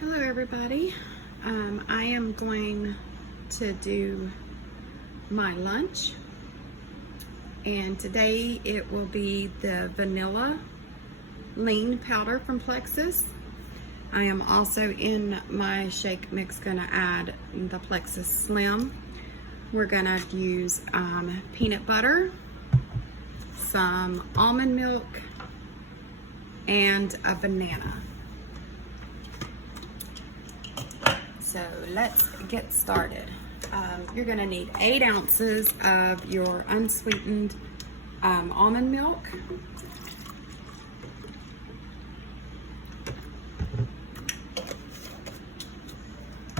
Hello everybody. I am going to do my lunch, and today it will be the vanilla lean powder from Plexus. I am also in my shake mix going to add the Plexus Slim. We're going to use peanut butter, some almond milk, and a banana. So let's get started. You're gonna need 8 ounces of your unsweetened almond milk.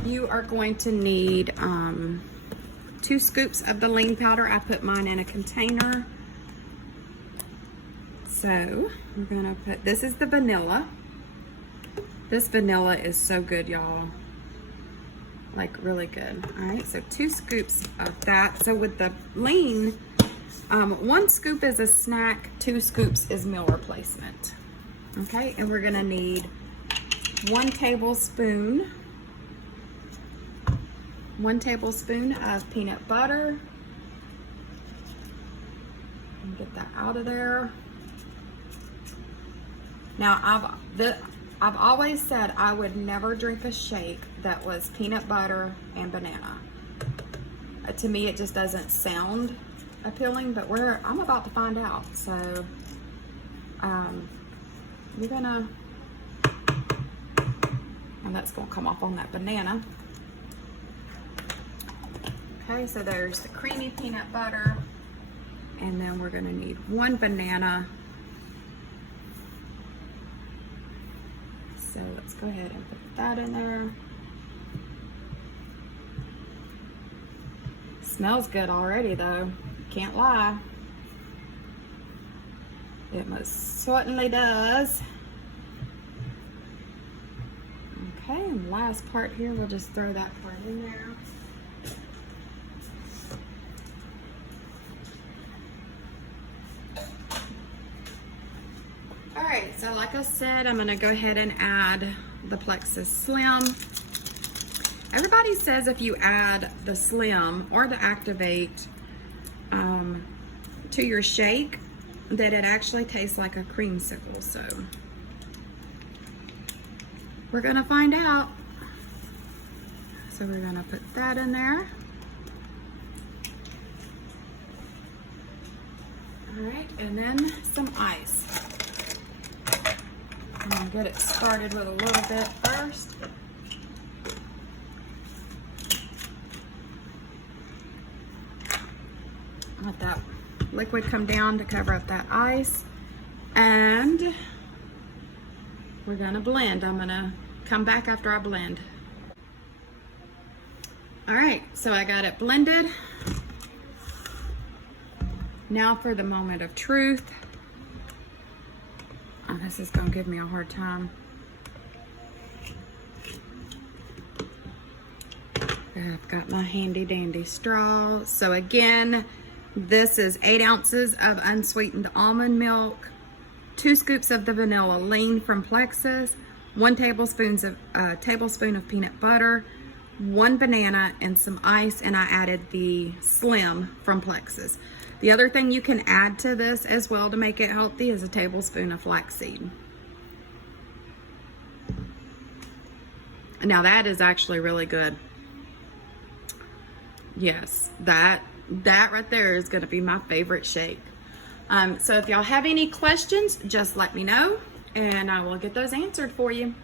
You are going to need 2 scoops of the lean powder. I put mine in a container. So we're gonna put, this is the vanilla. This vanilla is so good, y'all. Like really good. All right, so 2 scoops of that. So with the lean, 1 scoop is a snack, 2 scoops is meal replacement. Okay, and we're gonna need 1 tablespoon of peanut butter. Get that out of there. Now I've always said I would never drink a shake that was peanut butter and banana. To me, it just doesn't sound appealing, but I'm about to find out. So, you're gonna, and that's gonna come off on that banana. Okay, so there's the creamy peanut butter, and then we're gonna need 1 banana. So let's go ahead and put that in there. Smells good already though, can't lie. It most certainly does. Okay, and the last part here, we'll just throw that part in there. Alright, so like I said, I'm going to go ahead and add the Plexus Slim. Everybody says if you add the Slim or the Activate to your shake, that it actually tastes like a creamsicle. So we're going to find out. So we're going to put that in there. Alright, and then some ice. I'm gonna get it started with a little bit first. Let that liquid come down to cover up that ice. And we're gonna blend. I'm gonna come back after I blend. All right, so I got it blended. Now for the moment of truth. Oh, this is gonna give me a hard time. I've got my handy dandy straw. So again, this is 8 ounces of unsweetened almond milk, 2 scoops of the vanilla lean from Plexus, 1 tablespoon of peanut butter, 1 banana, and some ice, and I added the Slim from Plexus. The other thing you can add to this as well to make it healthy is a tablespoon of flaxseed. Now that is actually really good. Yes, that right there is going to be my favorite shake. So if y'all have any questions, just let me know and I will get those answered for you.